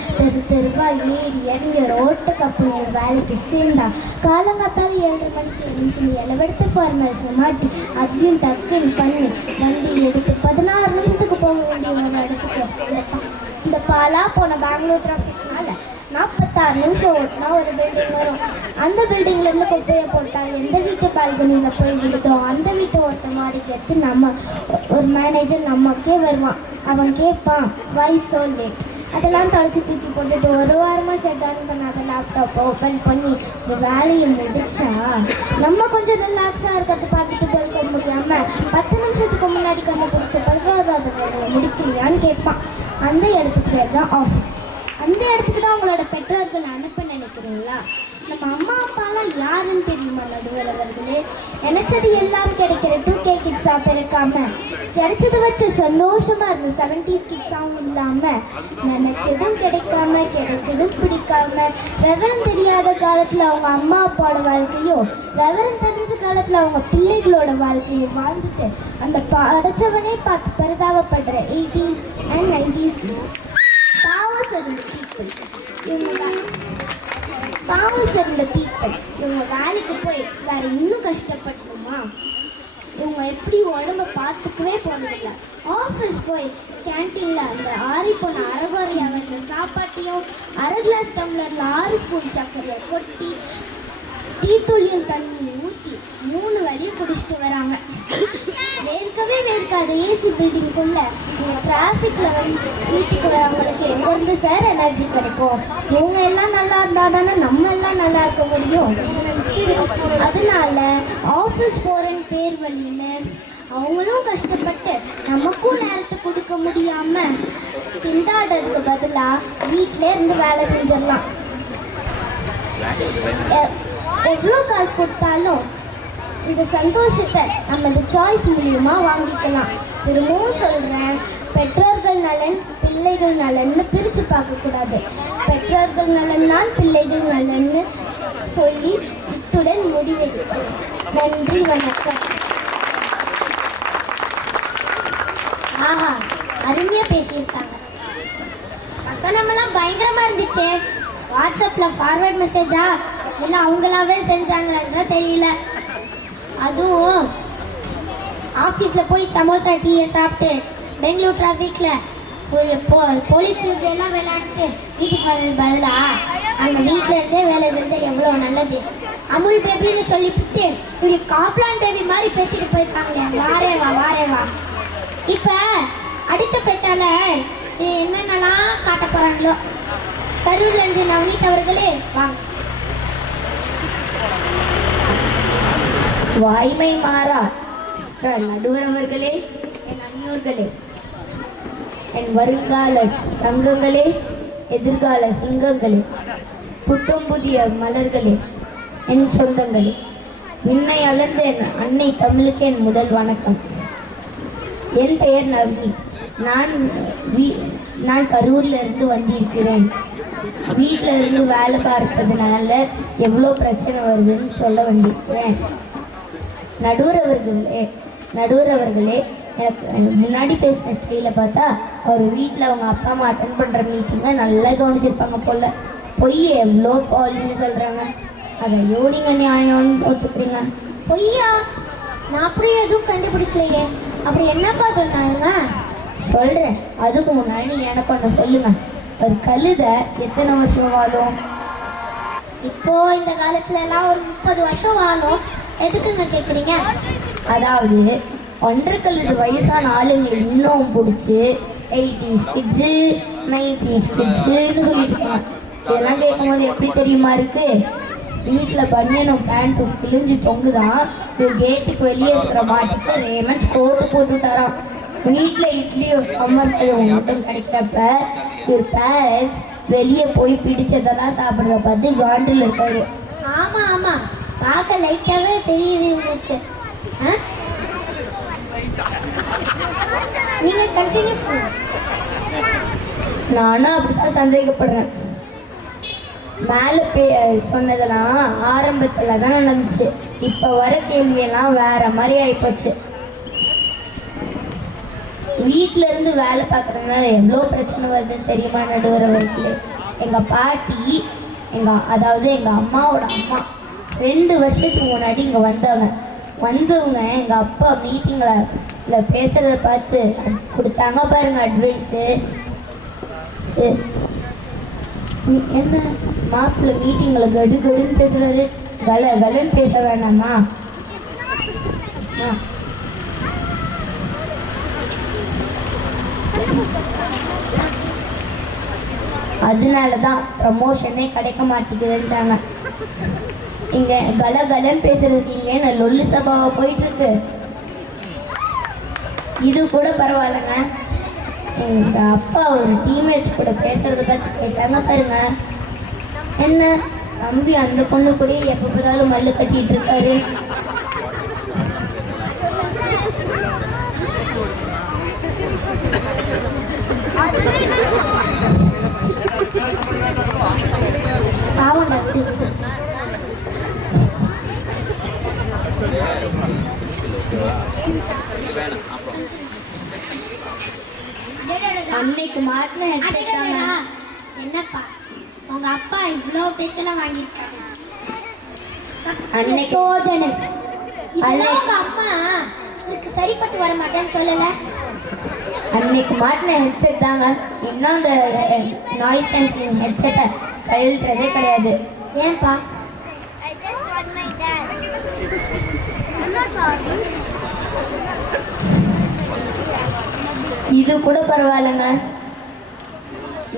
தெருவா ஏறி இறங்கி ஒரு ஓட்ட கப்பல் வேலைக்கு சேர்ந்தா காலங்காத்தால் 7:30 மணிக்கு எழுந்து இளவெடுத்து ஃபார்மல்ஸை மாட்டி அதையும் டக்குன்னு பண்ணி வண்டி எடுத்து 16 நிமிஷத்துக்கு போக வேண்டிய ஒரு இடத்துக்கு இந்த பாலா போன பெங்களூர் டிராஃபிக்னால 46 நிமிஷம் ஓட்டினா ஒரு பில்டிங் வரும். அந்த பில்டிங்லேருந்து குப்பையை போட்டால் எந்த வீட்டு பால்கனியில் போய் விடுதோ அந்த வீட்டை ஒருத்த மாடிக்கு எடுத்து நம்ம ஒரு மேனேஜர் நமக்கே வருவான். அவன் கேட்பான், வை சோ லேட்? அதெல்லாம் தொலைச்சி தூக்கி போட்டுட்டு ஒரு வாரமாக ஷட் டவுன் பண்ணாத லேப்டாப்பை ஓப்பன் பண்ணி இந்த வேலையை முடிச்சா நம்ம கொஞ்சம் ரிலாக்ஸாக இருக்கிறத பார்த்துட்டு போய்க்க முடியாமல் 10 நிமிஷத்துக்கு முன்னாடி கண்டுபிடிச்ச 11வது வேலையை முடிக்கலையான்னு கேட்பான். அந்த இடத்துக்கு பேர் தான் ஆஃபீஸ். அந்த இடத்துக்கு தான் உங்களோட பெற்றோர்கள் அனுப்ப நினைக்கிறீங்களா? நம்ம அம்மா அப்பாலாம் யாருன்னு தெரியுமா நடுவர் அவர்களே? நினைச்சது எல்லாம் கிடைக்கிற 2K கிட்ஸாக பிறக்காம கிடைச்சது வச்சு சந்தோஷமா இருந்த 70s கிட்ஸாகவும் இல்லாமல் நினைச்சதும் கிடைக்காம கிடைச்சதும் பிடிக்காம விவரம் தெரியாத காலத்தில் அவங்க அம்மா அப்பாவோட வாழ்க்கையும் விவரம் தெரிஞ்ச காலத்தில் அவங்க பிள்ளைகளோட வாழ்க்கையும் வாழ்ந்துட்டு அந்த படைச்சவனே பார்த்து பரிதாபப்படுற 80s and 90s பாவம் சேர்ந்த பீப்புள் இவங்க வேலைக்கு போய் வேற இன்னும் கஷ்டப்படணுமா? இவங்க எப்படி உடம்ப பார்த்துக்கவே போனதில்லை. ஆஃபீஸ் போய் கேன்டீனில் அந்த ஆறி போன அரைகுறையா வந்த சாப்பாட்டையும் 1/2 கிளாஸ் டம்ளரில் 6 ஸ்பூன் சர்க்கரையை கொட்டி டீத்தூளியும் தண்ணி ஊற்றி 3 வேளையும் குடிச்சிட்டு வராங்க. வேர்க்கவே வேர்க்காத ஏசி பில்டிங்குள்ள டிராஃபிக்கில் வந்து வீட்டுக்கு வரவங்களுக்கு எங்கேருந்து சார் எனர்ஜி கிடைக்கும்? இவங்க எல்லாம் நல்லா இருந்தால் தானே நம்ம எல்லாம் நல்லா இருக்க முடியும். அதனால ஆஃபீஸ் போகிறேன்னு பேர் வழின்னு அவங்களும் கஷ்டப்பட்டு நமக்கும் நேரத்தை கொடுக்க முடியாமல் திண்டாடுறதுக்கு பதிலாக வீட்டிலே இருந்து வேலை செஞ்சிடலாம். எவ்வளோ காசு கொடுத்தாலும் இந்த சந்தோஷத்தை நம்ம இந்த சாய்ஸ் மூலியமாக வாங்கிக்கலாம். திரும்பவும் சொல்கிறேன், பெற்றோர்கள் நலன் பிள்ளைகள் நலன்னு பிரித்து பார்க்கக்கூடாது. பெற்றோர்கள் நலன்னால் பிள்ளைகள் நலன்னு சொல்லி இத்துடன் முடிவெடுக்கிறேன். நன்றி, வணக்கம். ஆஹா, அருமையா பேசியிருக்காங்க. வசனமெல்லாம் பயங்கரமா இருந்துச்சு. வாட்ஸ்அப்பில் ஃபார்வர்ட் மெசேஜா இல்லை அவங்களாவே செஞ்சாங்களான்னு தெரியல. அதுவும் ஆஃபீஸில் போய் சமோசா டீயை சாப்பிட்டு பெங்களூர் டிராஃபிக்கில் போலீஸ் எல்லாம் விளையாட்டு வீட்டுக்கு வர்றது பதிலாக அங்கே வீட்டில் இருந்தே வேலை செஞ்சால் எவ்வளோ நல்லது. அமுல் பேபின்னு சொல்லிவிட்டு இப்படி காப்ளான் பேபி மாதிரி பேசிட்டு போயிருக்காங்களே. வாரே வா வாரே வா. இப்போ அடுத்த பேச்சாளர் இது என்னென்னலாம் காட்ட போகிறாங்களோ. கரூர்ல இருந்து நவநீத் அவர்களே வாங்க. வாய்மை மாறா நடுவர் அவர்களே, என் அந்நியோர்களே, என் வருங்கால தங்கங்களே, எதிர்கால சிங்கங்களே, புத்தம் புதிய மலர்களே, என் சொந்தங்களே, விண்ணை அளந்த என் அன்னை தமிழுக்கு என் முதல் வணக்கம். என் பெயர் நவனி. நான் கரூர்ல இருந்து வந்திருக்கிறேன். வீட்டில் இருந்து வேலை பார்ப்பதுனால எவ்வளோ பிரச்சனை வருதுன்னு சொல்ல வந்திருக்கிறேன். நடுவர் அவர்களே, எனக்கு முன்னாடி பேசின ஸ்டைல பார்த்தா அவர் வீட்டில் அவங்க அப்பா அம்மா அட்டன் பண்ணுற மீட்டிங்கை நல்லா கவனிச்சிருப்பாங்க போல. பொய் எவ்வளோ பாலிசி சொல்கிறாங்க, அதையோ நீங்கள் நியாயம்னு ஒத்துக்கிறீங்க. பொய்யா? நான் அப்படியே எதுவும் கண்டுபிடிக்கலையே. அப்படி என்னப்பா சொன்னாருங்க? சொல்கிறேன், அதுக்கு முன்னாடி எனக்கு ஒன்று சொல்லுங்க. ஒரு கழுதை எத்தனை வருஷம் வாழும்? இப்போ இந்த காலத்துல எல்லாம் ஒரு 30 வருஷம் வாழும். எதுக்குங்க கேட்குறீங்க? அதாவது 1.25 வயசான ஆளுங்க இன்னும் பிடிச்சி 80s கிட்ஸு 90s கிட்ஸுன்னு சொல்லிட்டு இருக்காங்க. இதெல்லாம் கேட்கும்போது எப்படி தெரியுமா இருக்கு? வீட்டில் பனியனும் பேண்ட்டும் கிழிஞ்சு தொங்குதான். ஒரு கேட்டுக்கு வெளியே இருக்கிற மாட்டுக்கு ரேமன்ஸ் கோட்டு போட்டு தரான். வீட்டில் இட்லியும் சம்மர்த்தையும் மட்டும் கிடைக்கிறப்ப ஒரு பேரண்ட்ஸ் வெளியே போய் பிடிச்சதெல்லாம் சாப்பிட்றத பார்த்து காண்டில் இருக்காரு. ஆமா ஆமா, பார்க்க லைட்டாவே தெரியுது உங்களுக்கு. நீங்க கண்டினியூ பண்ணுங்க. நானும் அப்படித்தான் சந்தேகப்படுறேன். மேலே சொன்னதெல்லாம் ஆரம்பத்தில் தான் நடந்துச்சு. இப்போ வர கேள்வியெல்லாம் வேற மாதிரி ஆயிப்போச்சு. வீட்டில இருந்து வேலை பார்க்குறதுனால எவ்வளோ பிரச்சனை வருதுன்னு தெரியுமா நடுவர் அவர்களே? எங்கள் பாட்டி அதாவது எங்கள் அம்மாவோட அம்மா 2 வருஷத்துக்கு முன்னாடி இங்கே வந்தவங்க எங்கள் அப்பா மீட்டிங்கில் பேசுகிறத பார்த்து கொடுத்தாங்க பாருங்க அட்வைஸு. என்ன மாப்பிள்ளை மீட்டிங்கில் கடுன்னு பேசுகிறாரு, கலன்னு பேச வேணாமா? அதனால தான் ப்ரமோஷனே கிடைக்க மாட்டேங்குதுன்றாங்க. இங்கே கலன்னு பேசுறதுக்கு இங்கே நான் லொல்லு சபாவாக போயிட்டுருக்கு. இது கூட பரவாயில்லைங்க. எங்கள் அப்பா ஒரு டீம்மேட்ஸ் கூட பேசுறத பற்றி கேட்டாங்க பாருங்க. என்ன தம்பி அந்த பொண்ணு கூட எப்போ பார்த்தாலும் மல்லு கட்டிட்டு இருக்காரு. பாவம் நம்பி அன்னைக்கு மாட்டின ஹெட்செட் தாங்க. என்னப்பா உங்க அப்பா இவ்வளோ பேச்செல்லாம் வாங்கியிருக்காரு? அன்னைக்கு சோதனை. இதெல்லாம் உங்க அம்மா இதுக்கு சரிப்பட்டு வர மாட்டேன்னு சொல்லல. அன்னைக்கு மாட்டின ஹெட்செட் தாங்க. இன்னும் அந்த நாய்ஸ் கேன்சலிங் ஹெட்செட்டை கழட்டுறதே கிடையாது. ஏன்பா? இது கூட பரவாயில்லைங்க.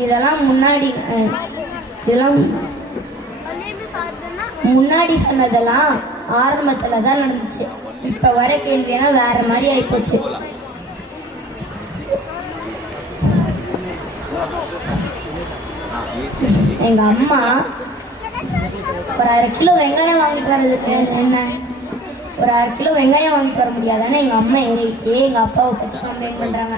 இதெல்லாம் முன்னாடி சொன்னதெல்லாம் ஆரம்பத்தில் தான் நடந்துச்சு. இப்போ வர கேள்வியெல்லாம் வேற மாதிரி ஆயிப்போச்சு. எங்க அம்மா ஒரு 1/2 கிலோ வெங்காயம் வாங்கிட்டு வர்றதுக்கு என்ன ஒரு 1/2 கிலோ வெங்காயம் வாங்கிட்டு வர முடியாதானே எங்க அம்மா எங்க அப்பாவை பற்றி கம்ப்ளைண்ட் பண்றாங்க.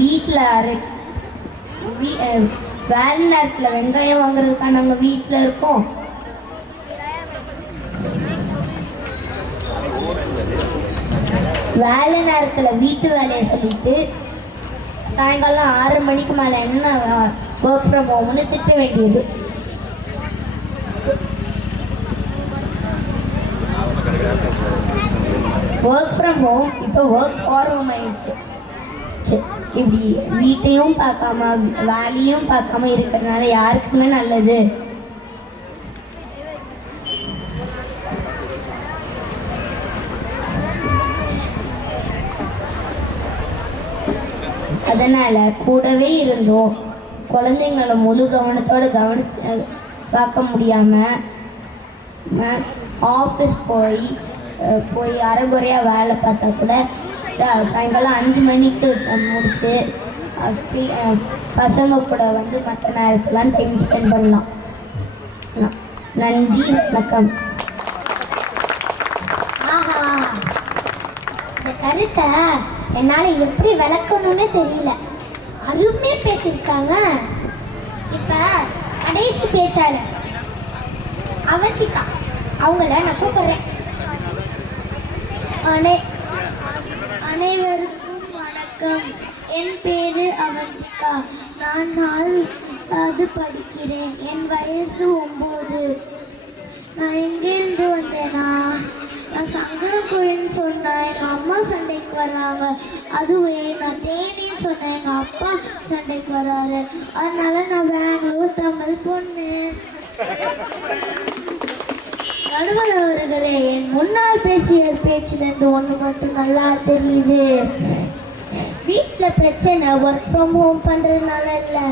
வீட்டில் வேலை நேரத்தில் வெங்காயம் வாங்குறதுக்காக நாங்கள் வீட்டில் இருக்கோம். வேலை நேரத்தில் வீட்டு வேலையை சொல்லிட்டு சாயங்காலம் 6 மணிக்கு மேலே என்ன ஒர்க் ஃப்ரம் ஹோம்னு திட்ட வேண்டியது. ஒர்க் ஃப்ரம் ஹோம் இப்போ ஒர்க் ஃபார் ஹோம் ஆயிடுச்சு. இப்படி வீட்டையும் பார்க்காம வேலையும் பார்க்காம இருக்கிறதுனால யாருக்குமே நல்லது? அதனால கூடவே இருந்தோம் குழந்தைங்கள முழு கவனத்தோடு கவனிச்சு பார்க்க முடியாம ஆஃபீஸ் போய் அரைகுறையாக வேலை பார்த்தா கூட சாயங்காலம் 5 மணிக்கு முடிச்சு பசங்க கூட வந்து மற்ற நேரத்துலாம் டைம் ஸ்பெண்ட் பண்ணலாம். நன்றி, வணக்கம். ஆஹா, இந்த கருத்தை என்னால் எப்படி விளக்கணும்னு தெரியல. அருமையாக பேசியிருக்காங்க. இப்போ கடைசி பேச்சாளர் அவந்திகா, அவங்கள நான் கூப்பிடுறேன். அனைவருக்கும் வணக்கம். என் பேரு அவந்திகா. நான் 4வது படிக்கிறேன். என் வயசு 9. நான் எங்கேருந்து வந்தேன்னா, நான் சங்கர கோயில்னு சொன்னேன், எங்கள் அம்மா சண்டைக்கு வர்றாங்க. அதுவே நான் தேனின்னு சொன்னேன், எங்கள் அப்பா சண்டைக்கு வர்றாரு. அதனால நான் பெங்களூர் தமிழ் பொண்ணு. நடுவர் அவர்களே, என் முன்னால் பேசிய பேச்சிலிருந்து ஒன்று மட்டும் நல்லா தெரியுது. வீட்டில் பிரச்சனை ஒர்க் ஃப்ரம் ஹோம் பண்ணுறதுனால இல்லை,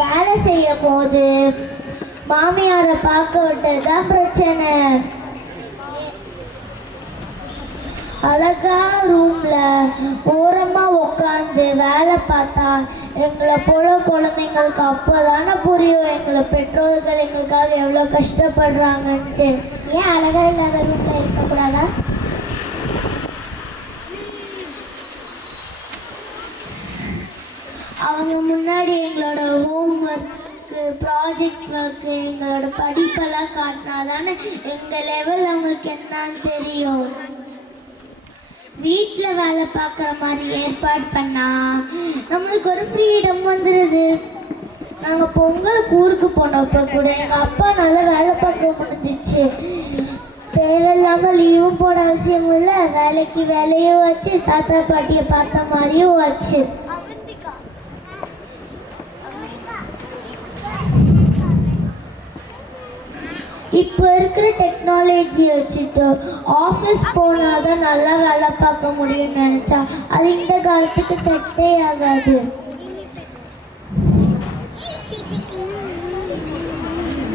வேலை செய்யும் போது மாமியாரை பார்க்க விட்டது தான் பிரச்சனை. அழகா ரூம்ல ஓரமா உட்காந்து வேலை பார்த்தா எங்களை போல குழந்தைங்களுக்கு அப்போதானே புரியும் எங்களை பெற்றோர்கள் எங்களுக்காக எவ்வளோ கஷ்டப்படுறாங்கன்ட்டு. ஏன் அழகா இல்லாத ரூம்ல இருக்கக்கூடாதா? அவங்க முன்னாடி எங்களோட ஹோம் ஒர்க்கு, ப்ராஜெக்ட் ஒர்க்கு, எங்களோட படிப்பெல்லாம் காட்டினா தானே எங்கள் லெவல் அவங்களுக்கு என்னன்னு தெரியும். வீட்டில் வேலை பார்க்குற மாதிரி ஏற்பாடு பண்ணால் நம்மளுக்கு ஒரு ஃப்ரீடம் வந்துடுது. நாங்கள் பொங்கல் ஊருக்கு போனப்போ கூட எங்கள் அப்பா நல்லா வேலை பார்க்க முடிஞ்சிச்சு. தேவையில்லாமல் லீவும் போட அவசியம் இல்லை, வேலைக்கு வேலையும் வச்சு தாத்தா பாட்டியை பார்த்த மாதிரியும் வச்சு. இப்போ இருக்கிற டெக்னாலஜியை வச்சுட்டு ஆஃபீஸ் போனால் தான் நல்லா வேலை பார்க்க முடியும்னு நினச்சா அது இந்த காலத்துக்கு செட்டே ஆகாது.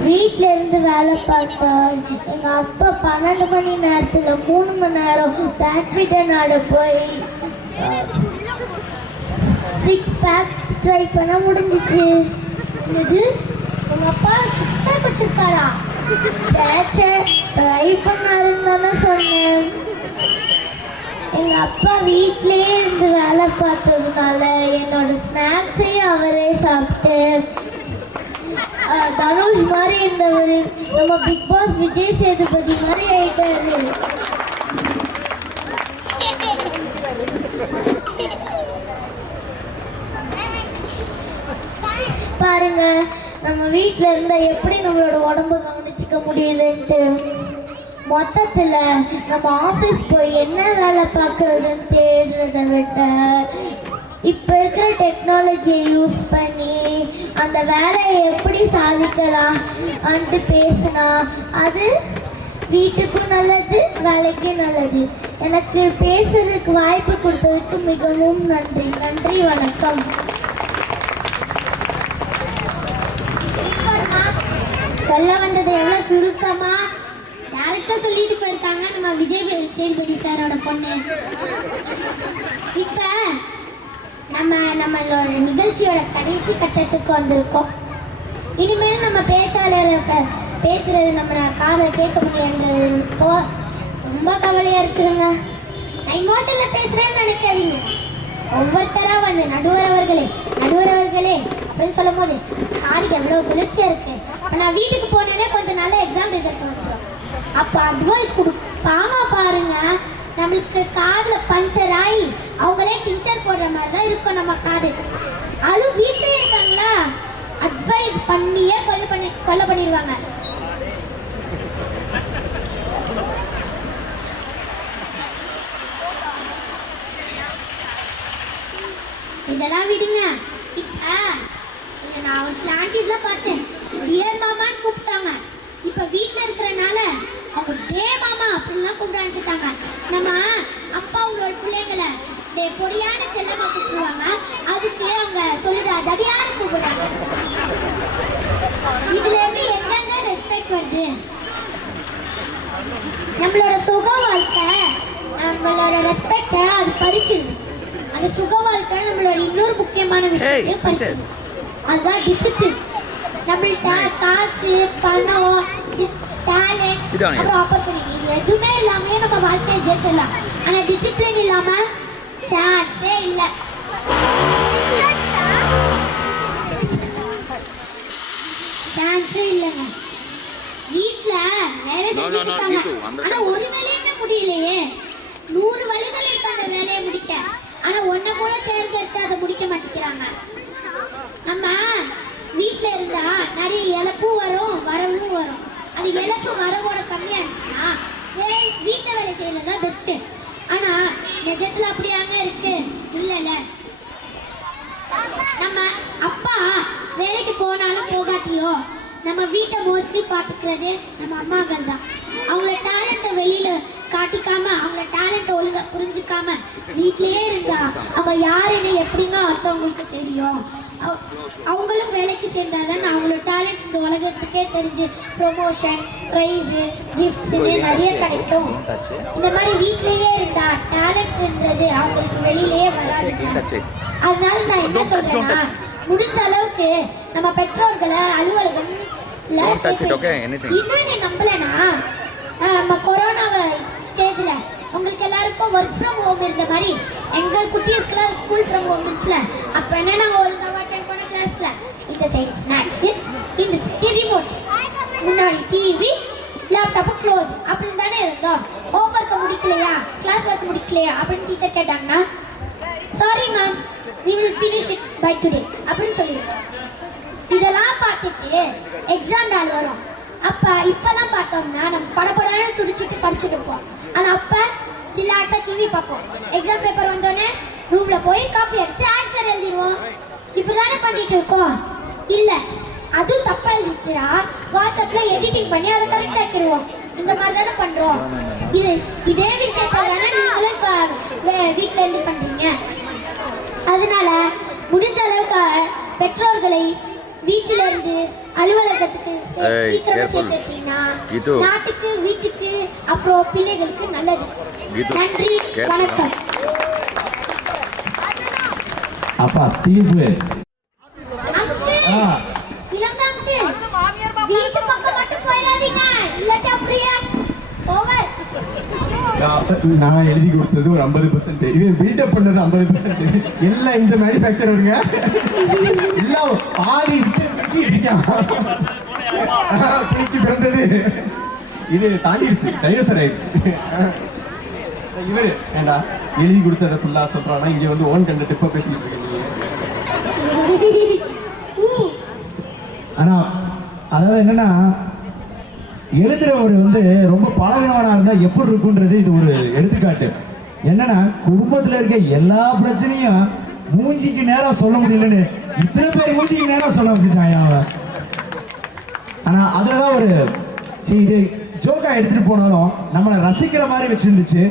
வீட்டில் இருந்து வேலை பார்த்தா எங்கள் அப்பா 12 மணி நேரத்தில் 3 மணி நேரம் பேட்மிண்டன் ஆட போய் 6 பேக் ட்ரை பண்ண முடிஞ்சிச்சு. இது உங்கள் அப்பா 6 பேக் வச்சுருக்காரா? ட்ரை பண்ணாருன்னு தானே சொன்னேன். எங்கள் அப்பா வீட்டிலேயே இருந்து வேலை பார்த்ததுனால என்னோட ஸ்நாக்ஸையும் அவரே சாப்பிட்டு தனுஷ் மாதிரி இருந்தவர் நம்ம பிக் பாஸ் விஜய் சேதுபதி மாதிரி ஆயிட்டாரு. பாருங்க, நம்ம வீட்டில் இருந்தால் எப்படி நம்மளோட உடம்பு கவனிச்சிக்க முடியுதுன்ட்டு. மொத்தத்தில் நம்ம ஆஃபீஸ் போய் என்ன வேலை பார்க்குறதுன்னு தேடுறத விட இப்போ இருக்கிற டெக்னாலஜியை யூஸ் பண்ணி அந்த வேலையை எப்படி சாதிக்கலாம் அன்ட்டு பேசினா அது வீட்டுக்கும் நல்லது, வேலைக்கும் நல்லது. எனக்கு பேசுறதுக்கு வாய்ப்பு கொடுத்ததுக்கு மிகவும் நன்றி. நன்றி, வணக்கம். சொல்ல வந்தது எவ்வளோ சுருக்கமா டேரக்டா சொல்லிட்டு போயிருக்காங்க நம்ம விஜய் சேதுபதி சாரோட பொண்ணு. இப்போ நம்மளோட நிகழ்ச்சியோட கடைசி கட்டத்துக்கு வந்திருக்கோம். இனிமேல் நம்ம பேச்சாளரை பேசுறது நம்ம காதில் கேட்க முடியாது. ரொம்ப கவலையா இருக்குதுங்க. நான் இமோஷன்ல பேசுறேன்னு நினைக்காதீங்க. ஒவ்வொருத்தரா வந்து நடுவர் அவர்களே அப்படின்னு சொல்லும் போது காதுக்கு எவ்வளோ குளிர்ச்சியா இருக்கு. இப்போ நான் வீட்டுக்கு போனேன்னே கொஞ்சம் நல்ல எக்ஸாம் ரிசல்ட் வந்துடும். அப்போ அட்வைஸ் கொடுப்பாங்க பாருங்க, நம்மளுக்கு காதில் பஞ்சர் ஆகி அவங்களே டிஞ்சர் போடுற மாதிரி தான் இருக்கும் நம்ம காது. அதுவும் வீட்டிலே இருக்காங்களா, அட்வைஸ் பண்ணியே கொலை பண்ணிடுவாங்க. ஒரு சில ஆண்டிஸ்லாம் பார்த்தேன் டியர் மாமான்னு கூப்பிட்டாங்க. இப்போ வீட்டில் இருக்கிறனால அவங்க டே மாமா அப்படின்லாம் கூப்பிட ஆரம்பிச்சுட்டாங்க. நம்ம அப்பா அவங்களோட பிள்ளைங்களை டே பொடியான செல்லமா கூப்பிடுவாங்க. அதுக்கு அவங்க சொல்லுடா தடியான கூப்பிடுறாங்க. இதுல இருந்து எங்கெங்க ரெஸ்பெக்ட் வருது? நம்மளோட சுக வாழ்க்கை நம்மளோட ரெஸ்பெக்டை அது பறிச்சிருது. அந்த சுக வாழ்க்கை நம்மளோட இன்னொரு முக்கியமான விஷயத்தையும் பறிச்சிருது. அதுதான் டிசிப்ளின். நம்மள்ட்ட காசு பணம் டேலண்ட் அப்புறம் ஆப்பர்ச்சுனிட்டி இது எதுவுமே இல்லாம நம்ம வாழ்க்கையை ஜெயிச்சிடலாம். ஆனா டிசிப்ளின் இல்லாம சான்ஸே இல்லை. சான்ஸே இல்லைங்க. வீட்ல வேலை செஞ்சுட்டு இருக்காங்க. ஆனா ஒரு வேலையுமே முடியலையே. 100 வழிகள் இருக்கு அந்த வேலையை முடிக்க. ஆனா ஒன்ன கூட தேர்ந்தெடுத்து அதை முடிக்க மாட்டேங்கிறாங்க. நம்ம வீட்ல இருந்தா நிறைய இழப்பும் வரும் வரவும் வரும். அது இழப்பு வரவோட கம்மியா இருந்துச்சுன்னா வீட்டை வேலை செய்யறது பெஸ்ட். ஆனா நிஜத்துல அப்படியாங்க இருக்கு? இல்லைல்ல. நம்ம அப்பா வேலைக்கு போனாலும் போகாட்டியோ நம்ம வீட்டை மோஸ்ட்லி பார்த்துக்கிறது நம்ம அம்மாக்கள் தான். அவங்கள டேலண்ட்டை வெளியில காட்டிக்காம அவங்கள டேலண்ட்டை ஒழுங்கா புரிஞ்சுக்காம வீட்லயே இருந்தா அவங்க யாருன்னு எப்படிங்க மற்றவங்களுக்கு தெரியும்? அவங்களும் வேலைக்கு சேர்ந்தாதான் அவங்களோட டேலண்ட் இந்த உலகத்துக்கே தெரிஞ்சு ப்ரொமோஷன் ப்ரைஸு கிஃப்ட்ஸுன்னு நிறைய கிடைக்கும். இந்த மாதிரி வீட்லயே இருந்தா டேலண்ட்ன்றது அவங்களுக்கு வெளியிலேயே வராது. அதனால நான் என்ன சொல்றேன்னா முடிஞ்ச அளவுக்கு நம்ம பெற்றோர்களை அலுவலகம் இன்னும் நீ நம்பலனா நம்ம கொரோனா ஸ்டேஜ்ல உங்களுக்கு எல்லாருக்கும் ஒர்க் ஃப்ரம் ஹோம் இருந்த மாதிரி எங்க குட்டீஸ்க்குலாம் ஸ்கூல் ஃப்ரம் ஹோம் இருந்துச்சுல. அப்ப என்ன நாங்க ஒழுங்காக அட்டெண்ட் பண்ண கிளாஸ்ல இந்த சைட் ஸ்நாக்ஸ் இந்த சைட் ரிமோட் முன்னாடி டிவி லேப்டாப் க்ளோஸ் அப்படின்னு தானே இருந்தோம். ஹோம் ஒர்க்கை முடிக்கலையா கிளாஸ் ஒர்க் முடிக்கலையா அப்படின்னு டீச்சர் கேட்டாங்கன்னா sorry ma'am we will finish it by today அப்படின்னு சொல்லிடுவோம். இதெல்லாம் பார்த்துட்டு எக்ஸாம் நாள் வரும். இப்பெல்லாம் பார்த்தோம்னா நம்ம படப்படான துடிச்சிட்டு படிச்சுட்டு இருப்போம். ஆனால் அப்போ ரிலாக்ஸாக டிவி பார்ப்போம். எக்ஸாம் பேப்பர் வந்தோடனே ரூமில் போய் காப்பி அடித்து ஆன்சர் எழுதிடுவோம். இப்போ தானே பண்ணிட்டு இருக்கோம். இல்லை அதுவும் தப்பாக எழுதிச்சுன்னா வாட்ஸ்அப்பில் எடிட்டிங் பண்ணி அதை கரெக்டாக ஆக்கிடுவோம். இந்த மாதிரி தானே பண்ணுறோம். இதே விஷயத்தை தானே நீங்களும் இப்போ வீட்டில் இருந்து பண்ணுறீங்க. அதனால முடிஞ்ச அளவுக்கு பெற்றோர்களை வீட்டில இருந்து அலுவலகத்துக்கு சீக்கிரமா சேர்த்து வச்சீங்கன்னா நாட்டுக்கு வீட்டுக்கு அப்புறம் பிள்ளைகளுக்கு நல்லது. நன்றி வணக்கம். அப்பா தீர்வு வீட்டு பக்கம் மட்டும் போயிடாதீங்க. இல்லாட்டி அப்படியே ஓவர். நான் எழுதி கொடுத்தது ஒரு 50%. இது பில்டப் பண்ணது 50%. எல்லாம் இந்த மேனுஃபேக்சரருங்க எல்லாம் பாதி பிறந்தது இது தாண்டிடுச்சு. டைனோசர் ஆயிடுச்சு. இவரு ஏண்டா எழுதி கொடுத்ததை ஃபுல்லா சொல்றானா இங்க வந்து ஓன் கண்ட டிப்பா பேசிட்டு இருக்கீங்க. ஆனா அதாவது என்னன்னா எழுதுறவர் வந்து ரொம்ப பழகினவனா இருந்தா எப்படி இருக்குன்றது இது ஒரு எடுத்துக்காட்டு. என்னன்னா குடும்பத்துல இருக்க எல்லா பிரச்சனையும் மூஞ்சிக்கு நேரம் சொல்ல முடியலன்னு இத்தனை பேர் மூஞ்சிக்கு நேரம் சொல்ல வச்சுட்டான் அவன். ஆனா அதுலதான் ஒரு இது ஜோக்கா எடுத்துட்டு போனாலும் நம்மளை ரசிக்கிற மாதிரி வச்சிருந்துச்சு.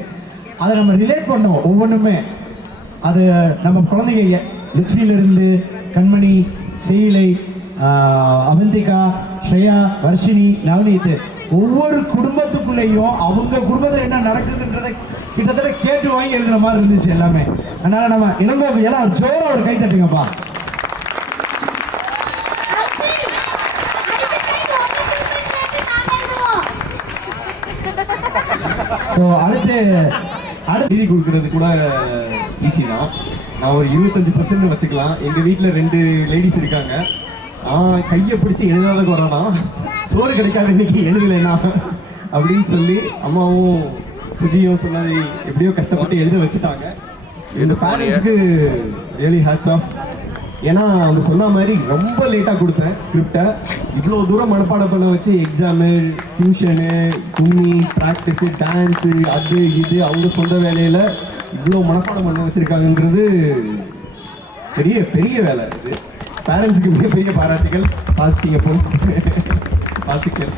அதை நம்ம ரிலேட் பண்ணோம் ஒவ்வொன்றுமே. அது நம்ம குழந்தைங்க லிப்ஸ்டில இருந்து கண்மணி செயலை அவந்திகா ஸ்ரேயா வர்ஷினி நவநீத் ஒவ்வொரு குடும்பத்துக்குள்ளேயும் அவங்க குடும்பத்தில் என்ன நடக்குதுன்றதை கிட்டத்தட்ட கேட்டு வாங்கி எழுதுற மாதிரி இருந்துச்சு எல்லாமே. அதனால நம்ம இளங்கோவை எல்லாம் ஜோரா ஒரு கை தட்டுங்கப்பா. ஸோ அடுத்து எழுதி கொடுக்கறது கூட ஈஸி தான். நான் ஒரு 25% வச்சுக்கலாம். எங்கள் வீட்டில் 2 லேடிஸ் இருக்காங்க. கையை பிடிச்சி எழுதாத கொரோனா சோறு கிடைக்காது இன்னைக்கு எழுதலைன்னா அப்படின்னு சொல்லி அம்மாவும் சுஜியும் சொன்னதை எப்படியோ கஷ்டப்பட்டு எழுத வச்சுட்டாங்க. இந்த பேரண்ட்ஸுக்கு ரியலி ஹேட்ஸ் ஆஃப். ஏன்னா அவங்க சொன்ன மாதிரி ரொம்ப லேட்டாக கொடுத்தேன் ஸ்கிரிப்டை. இவ்வளோ தூரம் மனப்பாடம் பண்ண வச்சு எக்ஸாமு டியூஷனு கும்மி ப்ராக்டிஸு டான்ஸு அது இது அவங்க சொந்த வேலையில் இவ்வளோ மனப்பாடம் பண்ண வச்சுருக்காங்கன்றது பெரிய பெரிய வேலை இது. பேரண்ட்ஸுக்கு மிகப்பெரிய பாராட்டுகள். பாசிட்டிவ் போஸ் வாழ்த்துக்கள்.